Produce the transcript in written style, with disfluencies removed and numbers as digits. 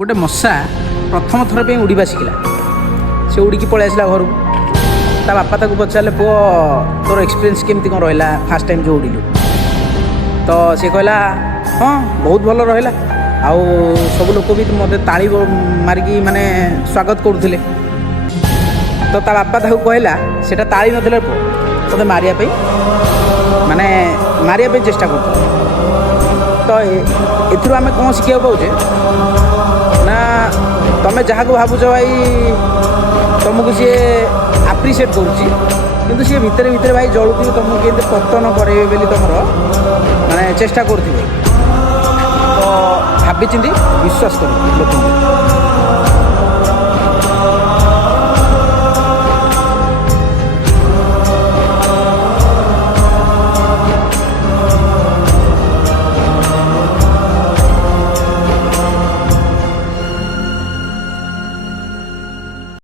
गोटे मशा प्रथम थर पे उड़ीबा शिखला से उड़ीकी पलि आसला घर ता बापा ताको पचारे पुओ तोर एक्सपीरियंस केमती कौन रहा फास्ट टाइम जो उड़िलु तो सी कहला हाँ बहुत भल रहा आउ सब लोक भी मत ताली मारिकी माने स्वागत करुले तो ता बापा ताको कहला सेटा ताली नथिले पुओ तोते मारिया पे माने मारिया पे चेष्टा कर तो एथुरु आमे कौन शिखिया पाउचे ना तमें जहाँ को भावुच भाई तुमको सी आप्रिसीएट करुच्ची किंतु सी भितर भितर भाई जलुथी तुमको केमती पतन करे बोली तुम माने चेष्टा करुवे तो भावी चिंती विश्वास कर लोक